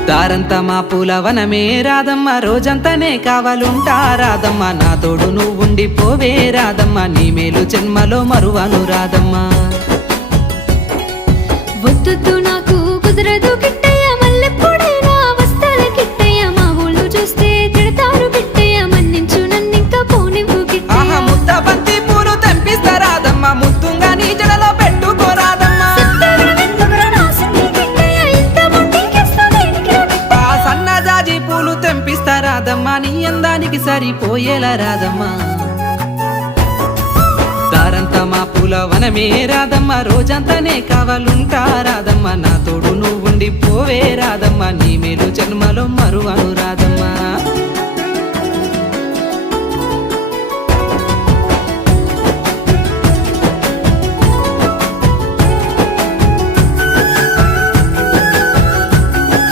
దారంతా మా పూలవనమే రాదమ్మ, రోజంతానే కావాలుంటా రాదమ్మ, నా తోడు నువ్వుండి పోవే రాదమ్మ, నీ మేలు జన్మలో మరువను రాదమ్మ. వద్దు నాకు కుదరదు కిట్టయ్య, మల్లెప్పుడైనా వస్తాల కిట్టయ్య, మా ఊళ్ళు చూస్తే తిడతారు కిట్టయ్య, మన్నించు నన్నింకా పోనివ్వు కిట్టయ్య. ముద్ద బంతి పూలు తెంపిస్తా రాదమ్మ, ముద్దుంగా నీ జడలో పెట్టుకోరాదమ్మ. సన్నజాజి పూలు తెంపిస్తా రాదమ్మ, నీ అందానికి సరిపోయేలా రాదమ్మ. దారంతా మా పూలవనమే రాదమ్మ, రోజంతానే కావాలుంటా రాదమ్మ, నా తోడు నువ్వుండి పోవే రాదమ్మ, నీ మేలు జన్మలో మరువను రాదమ్మ.